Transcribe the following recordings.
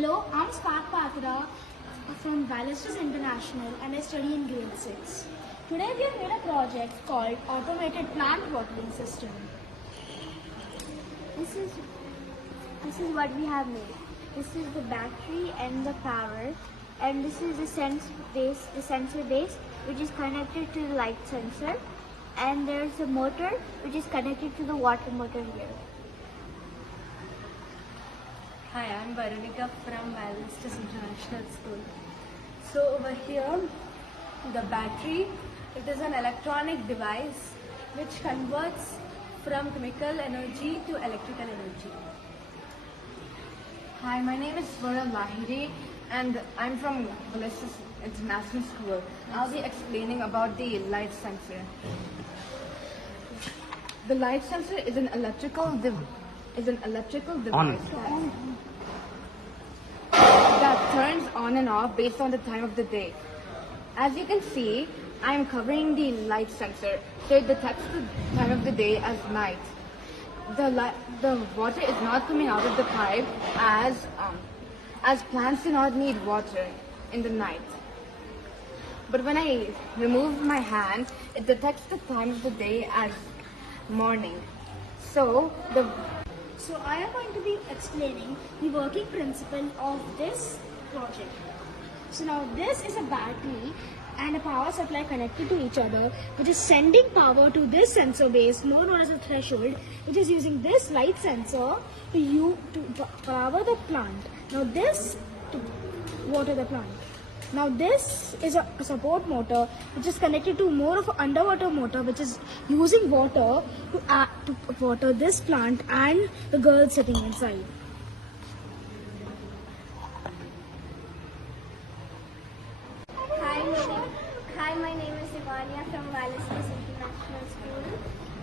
Hello, I'm Spark Patra from Ballistas International and I study in grade 6. Today we have made a project called Automated Plant Watering System. This is what we have made. This is the battery and the power, and this is the sensor base which is connected to the light sensor, and there's a motor which is connected to the water motor here. Hi, I'm Veronica from Ballistas International School. So over here, the battery, it is an electronic device which converts from chemical energy to electrical energy. Hi, my name is Varun Lahiri and I'm from Ballistas International School. I'll be explaining about the light sensor. The light sensor is an electrical device that turns on and off based on the time of the day. As you can see, I am covering the light sensor, so it detects the time of the day as night. The water is not coming out of the pipe as plants do not need water in the night. But when I remove my hand, it detects the time of the day as morning. So I am going to be explaining the working principle of this project. So now this is a battery and a power supply connected to each other, which is sending power to this sensor base known as a threshold, which is using this light sensor to power the plant. Now this to water the plant. Now this is a support motor which is connected to more of an underwater motor which is using water to water this plant and the girl sitting inside. Hi, my name is Ivania from Ballistas International School,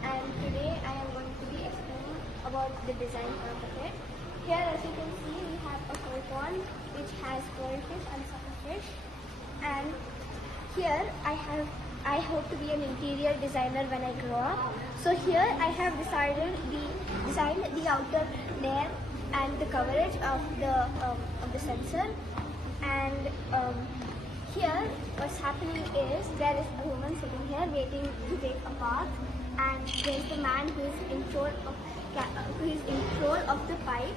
and today I am going to be explaining about the design of it. Here, as you can see, we have a koi pond which has goldfish and suckerfish, and here I hope to be an interior designer when I grow up. So here I have designed the outer layer and the coverage of the sensor, and here what's happening is there is a woman sitting here waiting to take a bath, and there is the man who is in control of the pipe.